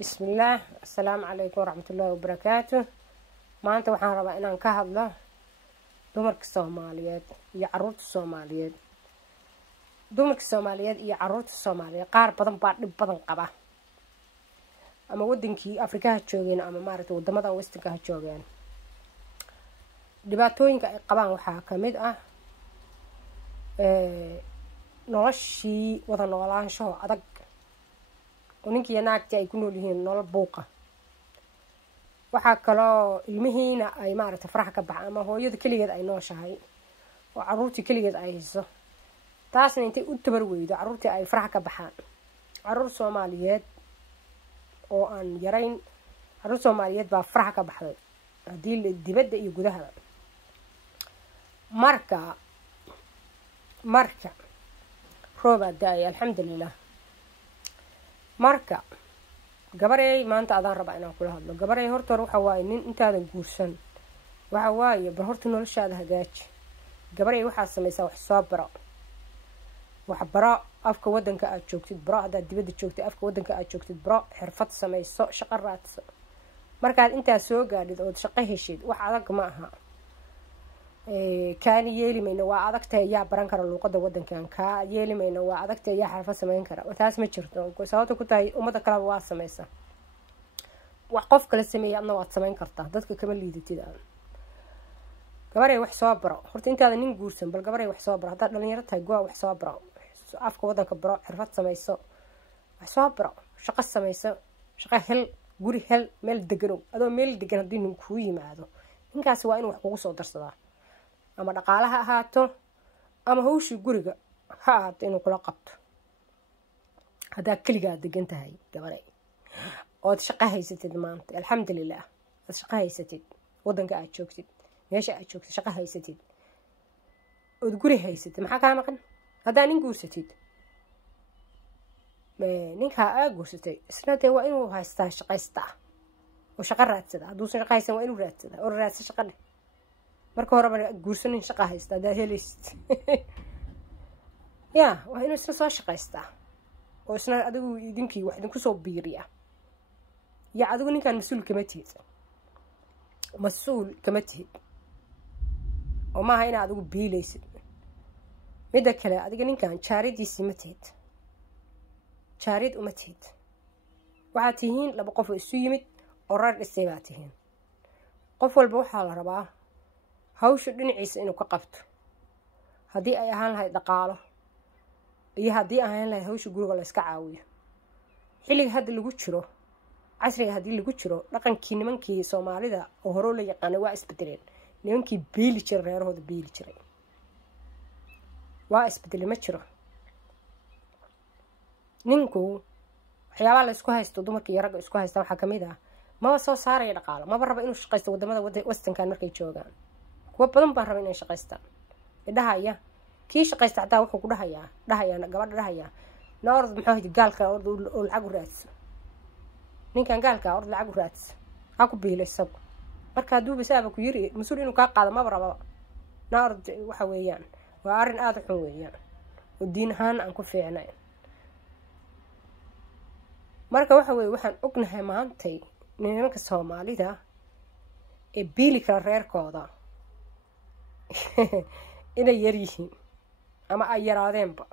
بسم الله السلام عليكم ورحمة الله وبركاته. maanta waxaan rabaa inaan ka hadlo dumarka Soomaaliyeed iyo carruurta Soomaaliyeed. dumarka Soomaaliyeed iyo carruurta Soomaaliyeed qaar badan baa dhib badan qaba, ama wadankii Afrika ha joogeen ama maaragtay wadamada Westernka ha joogeen. dhibaatooyinka ay qabaan waxaa ka mid ah noloshii wada noolaansho adag oo ninkii naagtii ay ku nool yihiin nolol buuqa. waxaa kaloo ilmihiina ay maaragtay farax ka baxaan, ama hooyada keligeed ay nooshahay oo carruurtii keligeed ay hayso, taasna intay u tabar weydo carruurtii ay farax ka baxaan. carruur Soomaaliyeed oo aan yarayn, carruur Soomaaliyeed baa farax ka baxday haddii dibadda iyo gudaha. marka rooba daay alxamdulillah. marka gabarey maanta adaan rabaa inaan kula hadlo. gabarey horta waxa waaye nin intaadan guursan waxa waaye bar horta noloshaada hagaaji. gabarey waxaa samaysaa wax soo baro, wax baro afka wadanka aad joogtid baro, haddaad dibadda joogtid afka wadanka aad joogtid baro, xirfad samayso, shaqo raadso. markaad intaa soo gaadhid ood shaqo heshid wax adag ma aha. kaani yeeli mayno waa adagtahay yaa baran kara luuqada wadankan, kaa yeeli mayno waa adagtahay yaa xirfad samayn kara. taas ma jirto, sababta ku tahay ummadda kaleba waa samaysa. wax qof kale sameeya adna waad samayn kartaa, dadka kama liidatid aan. gabarey wax soo baro horta intaada nin guursan, bal gabarey wax soo baro. haddaad dhalinyaro tahay goa wax soo baro, afka wadanka baro, xirfad samayso, wax soo baro, shaqo samayso, shaqo hel, guri hel, meel deganow. adoo meel degan haddii nin kuu yimaado, ninkaasi waa inuu wax kugu soo darsadaa, ama dhaqaale ha ahaato ama hawshii guriga ha ahaato inuu kula qabto. haddaa keligaa degan tahay gabarey ood shaqo haysatid maanta alxamdulilah, aad shaqo haysatid wadanka aad joogtid, meesha aad joogtid shaqo haysatid, ood guri haysatid, maxaa kaa maqan? haddaa nin guursatid, ninkaa aa guursatay isna dee waa inuu haystaa shaqaystaa oo shaqo raadsada. hadduusan shaqo haysan waa inuu raadsada oo raadsa shaqo dheh. marka horeba guursanin shaqo haysta haddaad helaysid ya waa inuu isna soo shaqaystaa oo isna adigu idinkii wax idinku soo biiriya. ya adigu ninkaan mas-uul kama tihid, mas-uul kama tihid oo maaha inaa adigu biilaysid. midda kale adiga ninkan jaaridiisii ma tihid, jaarid uma tihid. waxaad tihiin laba qof oo isu yimid oo reer dhisay baa tihiin. qof walba waxaa la rabaa hawsha dhinaciisa inuu ka qabto. haddii ay ahaan lahayd dhaqaalo iyo haddii ahaan lahayd hawsha guriga la iska caawiyo. xilliga hadda lagu jiro, casriga haddii lagu jiro, dhaqankii nimankii Soomaalida oo hore la yaqaanay waa isbedeleen. nimankii beeli jiray reerahooda beeli jiray waa isbedeli ma jiro. ninku waxyaabaha la isku haysto dumarka iyo ragga isku haysta waxaa ka mid ah maba soo saaraya dhaqaalo, maba raba inuu shaqaysto wadamada Westernkan markay joogaan. kuwa badan baa raba inay shaqaystaan. idhahaya kii shaqaysta xataa wuxuu ku dhahayaa gabadha dhahayaa na orod muxuu ahayd gaalka orod oo lacag u raadso. ninkan gaalka orod lacag u raadso ha ku biilo isagu. marka hadduu bisaaba ku yiri mas-uul inuu kaa qaado maba raba. na orod waxa weeyaan waa arrin aada u xun weeyaan oo diin ahaan aan ku fiicnayn. marka waxa weeye waxaan ognahay maantay nimanka Soomaalida ee biili kala reerkooda inay yar yihiin ama ay yaraadeenba,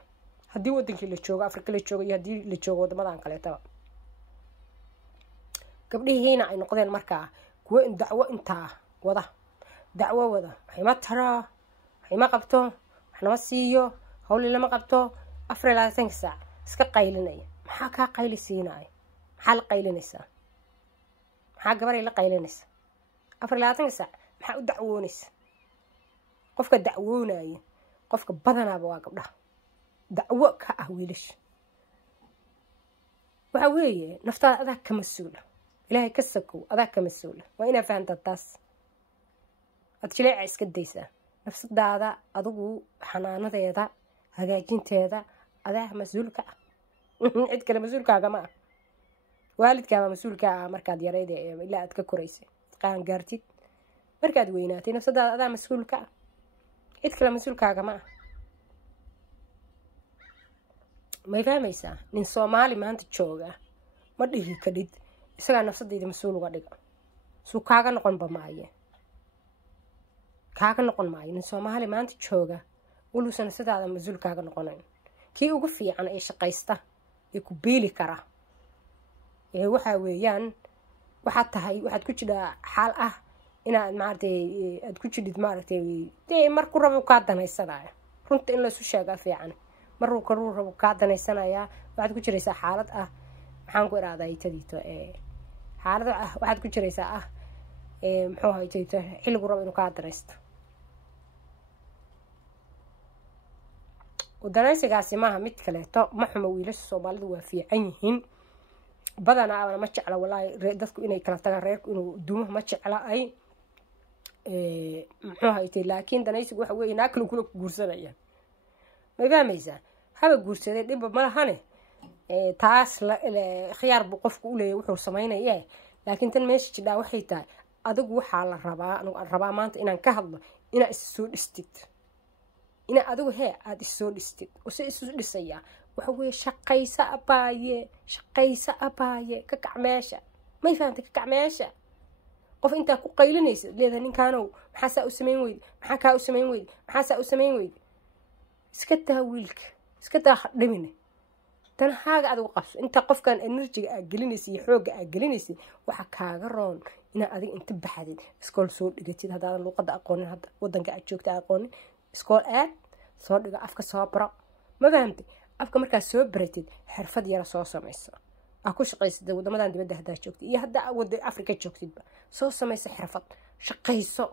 haddii wadankii la joogo Afrika la joogo iyo haddii la joogo wadamadan kaleetaba. gabdhihiina ay noqdeen markaa kuwo dacwo intaa wada, dacwo wada, waxima taro, waxima qabto, waxnama siiyo, hawli lama qabto, 24 saac iska qaylinaya. maxaa kaa qaylisiinaya? maxaa la qaylinaysaa? maxaa gabarey la qaylinaysa 24 saac? maxaa u dacwoonaysa? qofka dacwoonaya qofka badanaaba waa gabdhaha dacwo ka ah wiilasha. waxa weeye naftaada adaa ka mas-uula, ilaahay ka sakow adaa ka mas-uula. waa inaa fahantaa taas. aad jileeca iska daysaa. nafsadaada adigu xanaanadeeda hagaajinteeda adaa mas-uulka ah. cid kale mas-uulkaaga ma ah. waalidkaaba mas-uulka ah markaad yarayda ilaa aad ka koraysay qaan gaartid. markaad weynaatay nafsadaada adaa mas-uulka ah, cid kale mas-uulkaaga ma ah. may fahmaysaa? nin Soomaali maanta jooga ma dhihi kadid isagaa nafsadayda mas-uul uga dhiga suu kaaga noqonba maaye kaaga noqon maayo nin soomaali maanta jooga wuluusan sidaada mas-uul kaaga noqonayn kii ugu fiican ee shaqaysta ee ku beeli kara ee waxaa weeyaan waxaad tahay waxaad ku jidhaa xaal ah inaad maaragtay aad ku jidhid maaragtay dee markuu rabo kaa danaysanaya runta in laysu sheegaa fiican maruu karuu rabo kaa danaysanayaa waxaad ku jiraysaa xaalad ah maxaan ku iraadaa itadiito xaalad ah waxaad ku jiraysaa ah muxuu ahaa itadiito xilligu rabo inuu kaa danaysto danaysigaasi maaha mid kaleeto ma xumo wiilasha soomaalidu waa fiican yihiin badanaa ma jecla walaahi dadku inay kala tagaan reerku inuu dumo ma jecla ay muxuu haytay laakiin danaysigu waxa weeye naa kale kula guursanaya ma fahmaysaa haba guursaday dhibba ma lahane taas khiyaar buu qofku u leeyahay wuxuu samaynaya laakiin tan meesha jidhaa waxay tahay adigu waxaa la rabaa anigu aan rabaa maanta inaan ka hadlo inaa is soo dhistid inaa adigu aada isoo dhistid use isu dhisayaa waxa weeye shaqaysa abaaye ka kac meesha may fahamtay ka kac meesha qof intaa ku qaylinaysa leedahay ninkaanow maxaasaa u samayn weyde maxaa kaa u samayn weyde maxaasaa u samayn weyde iska daa wiilka iska daa dhimine danahaaga adigu qabso intaa qofkan enerjiga aad gelinaysa iyo xoogga aad gelinaysa waxa kaaga roon inaad adiga inta baxdid iskool soo dhigatid haddaadan luuqadda aqoonin hadda wadanka aad joogta aqoonin iskool aad soo dhigo afka soo baro ma fahamtay afka markaad soo baratid xirfad yara soo samaysa aa ku shaqaysada wadamadan dibadda haddaa joogtid iyo haddaa wada afrika joogtidba soo samaysa xirfad shaqayso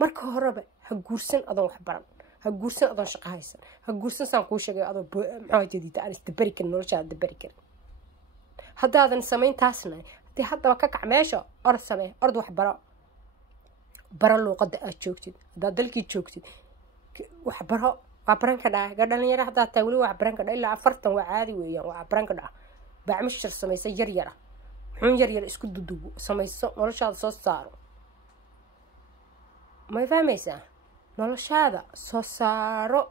marka horeba ha guursan adoon wax baran ha guursan adoon shaqo haysan ha guursan saan kuu sheegay adoo maxaa jadiita aan isdabari karin noloshaada dabari karin haddaadan samayntaasna haddii haddaba ka kac meesha orod samee orod wax baro luuqadda aad joogtid haddaad dalkii joogtid wax baro waa baran ka dhaca dhalinyaro haddaad tahay weli wax baran ka dhaca ilaa 40 waa caadi weeyaan waa baran ka dhaca bacmishir samaysa yaryara xun yaryar isku dudubo samayso noloshaada soo saaro ma fahmaysaa noloshaada soo saaro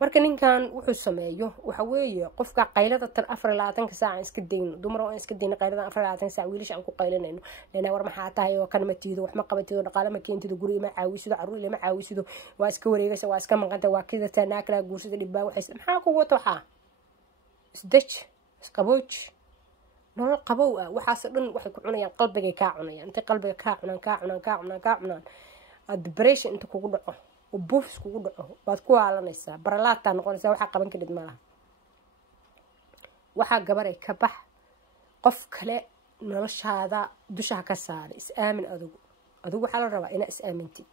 marka ninkan wuxuu sameeyo waxa weeye qofka qaylada tan 24 saac iska deyno dumar oo iska deyno qaylada 24 saac wiilasha aan ku qaylinayno leena war maxaa tahay oo kan ma tiido wax ma qabatido dhaqaale ma keentido guri ma caawisido caruur ilma caawisido waa iska wareegaysa waa iska maqanta waa kida tanaa kala guursada dhibaa waxay maxaa ku wato waxa isdaj isqabooj nolol qabow ah waxaas dhan waxay ku cunayaan qalbiga ka cunayaan inta qalbiga ka cunaan depression inta kugu dhaco oo buufs kugu dhaco baad ku aalanaysaa baralaata noqonaysaa waxa qaban kadib malaha waxa gabaray ka bax qof kale noloshaada dusha ka saar is aamin adigu waxa la rabaa inaad is aamintid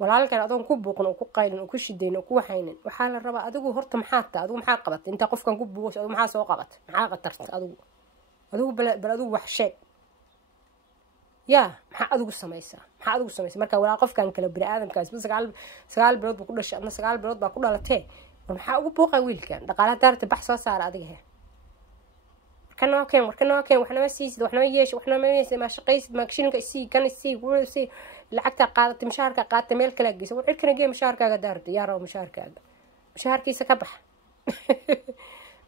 walaalkan adoon ku buuqan oo ku qaylin oo ku shideyn oo ku waxaynin waxa la rabaa adigu horta maxaa tahay adigu maxaa qabatay inta qofkan ku buuqo adigu maxaa soo qabatay maxaa qatartay adigu bal adigu wax sheeg yaa maxaa adigu samaysaa marka walaa qofkan kale bini aadamkaas sagaal bilood buu ku dhashay ama 9 bilood baa ku dhalatay maxaa ugu booqay wiilkan dhaqaalaha daarta bax soo saar adiga warkana waxna ma siisid waxna ma yeesh waxna ma yeesh ma shaqaysid ma kshinka sii kan sii wuu lacagta qaadatay mushaharka qaatay meel kala geysay war cirkana gee mushaharkaaga daarta yaa rabo mushaharkiisa ka bax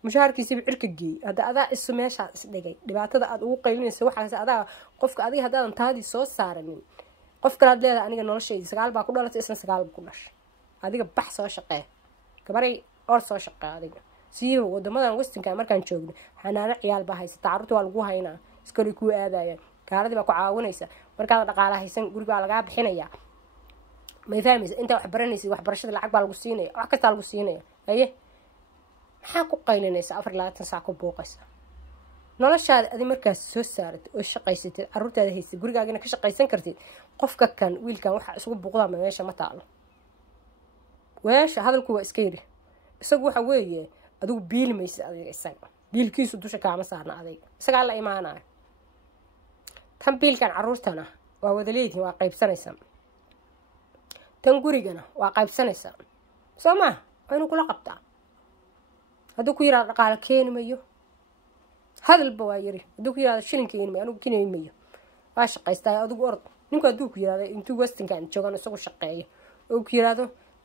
mushaharkiisa cirka geey hada adaa isu meesha is dhigay dhibaatada aad ugu qaylinayso waxaas adaa qofka adiga hadaan taadi soo saaranin qof kale aad leedahay aniga noloshayda 9 baa ku dhalatay isna 9 baa ku dhashay adiga bax soo shaqee gabaray or soo shaqee adiga siiyo wadamadan westinka markaan joogno xanaano ciyaal baa haysta carruurta waa lagu haynaa iskari ku aadayaan gaaladii baa ku caawinaysa markaad dhaqaalaha haysan guriga laga bixinaya ma fahmaysa inta wax baranaysid waxbarashada lacag baa lagu siinaya wax kasta lagu siinaya haye maxaa ku qaylinaysa 24 saac ku booqaysa noloshaada adi markaas soo saartay oo shaqaysatay carruurtaada haysay gurigaagana ka shaqaysan kartid qofka kan wiilkan waxa isugu buuqdaa meesha ma taalo weesha hadalku waa iska yiri isagu waxa weeye adigu biilmaysa adiga isaga biilkiisu dusha kaama saarna adiga isaga la iimaanaa tan biilkan carruurtana waa wada leeyihiin waa qaybsanaysaa tan gurigana waa qaybsanaysaa soo ma aynu kula qabtaa hadduu ku yiraahdo dhaqaale keeni mayo hadalba waa yiri hadduu ku yiraahdo shilin keeni mayo anigu keeni mayo waa shaqaystaa adigu orod ninku hadduu ku yiraahdo intuu westinkan joogan isagu shaqeeyo oo ku yiraahdo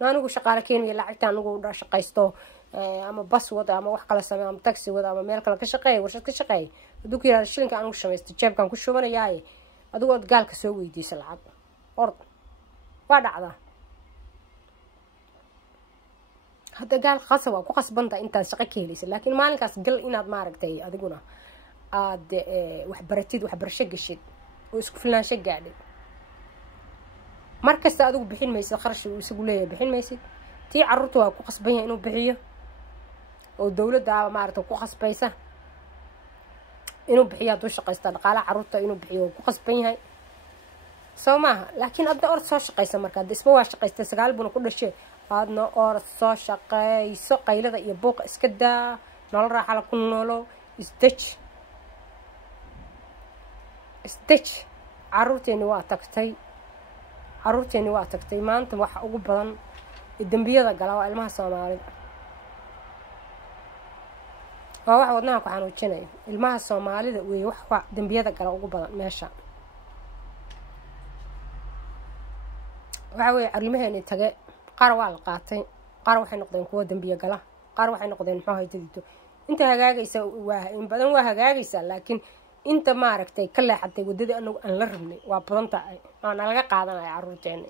anigu shaqaale keeni mayo lacagta anigu shaqaysto ama bas wada ama wax kala samey ama taxi wada ama meel kale ka shaqeey warshad ka shaqeey hadduu ku yiraahdo shilinka aan ku shamaysto jeebkan ku shubanayaaye adigu ood gaalka soo weydiisa lacag ord waa dhacdaa hadda gaal khasab waa ku qasbanta intaad shaqo ka helaysa laakiin maalinkaas gal inaad maaragtay adiguna aad waxbarasho gashid oo isku filnaansho gaadhid markasta adigu bixin maysid kharash uu isagu leeyahay bixin maysid tii carruurta waa ku qasban yahay inuu bixiyo oo dawladda maaragtay ku qasbaysa inuu bixiyo hadduu shaqaysta dhaqaalaha carruurta inuu bixiyo waa ku qasban yahay soo maaha laakiin adna orod soo shaqaysa marka hadda isba waa shaqaystay 9 buna ku dhashay aadna orod soo shaqayso qaylada iyo buuqa iska daa nolol raaxa la ku noolo isdej carruurteeni waa tagtay maanta waxa ugu badan dambiyada gala waa ilmaha Soomaalida waa wax wadnaha ku xanuujinaya ilmaha Soomaalida way wax dambiyada gala ugu badan meesha waxa way arrimaheeni tage qaar waa la qaatay qaar waxay noqdeen kuwa dambiye gala qaar waxay noqdeen muxuu haydidito inta hagaagaysa waa in badan waa hagaagaysa laakiin inta maaragtay ka leexatay wadada anagu aan la rabnay waa badan tahay aan laga qaadanay carruurteena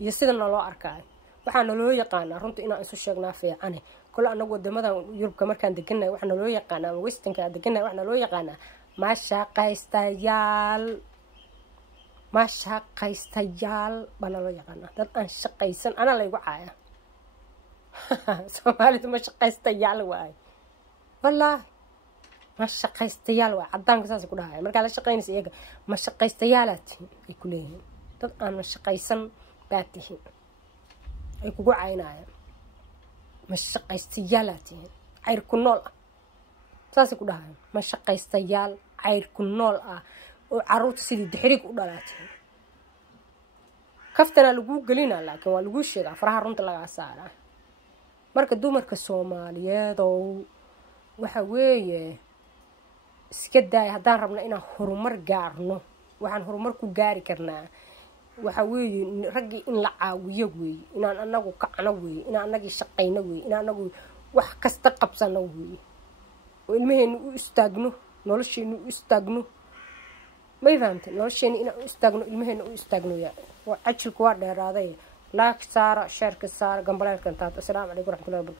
iyo sida naloo arkay waxaan naloo yaqaanaa runta inaan isu sheegnaa fiican kula anagu wadamada Yurubka markaan deganay waxaan naloo yaqaanaa ama Westernka deganay waxaan naloo yaqaanaa ma shaqaystayaal bana loo yaqaanaa dad aan shaqaysan ana laygu caaya Soomaalidu ma shaqaystayaal waay wallahi ma shaqaystayaal waa cadaanka saas ku dhahay marka la shaqeynaysa iyaga ma shaqaystayaalaad ay ku leeyihiin dad aan shaqaysan baatihin ay kugu caynayaan ma shaqaystayaalaad ayr ku nool saas ku dhahay ma shaqaystayaal ayr ku nool oo carruurta sidii dixrig u dhalaatay kaftana lagu galina laakiin waa lagu sheegaa faraha runta laga saaraa marka dumarka Soomaaliyeed oo waxa weeye iska daay haddaan rabno inaan horumar gaarno waxaan horumar ku gaari karnaa waxa weeye raggi in la caawiyo weeye inaan anagu kacno weeye inaan anagii shaqayno weeye inaan anagu wax kasta qabsano weeye oo ilmaheenu u istaagno nolosheenu u istaagno ma fahamtay nolosheenu inaan u istaagno ilmaheenu u istaagno waa ajilku waa dheeraaday laak saara sheerka saara gambaleelka intaad assalaamu calaykum waraxmatullaahi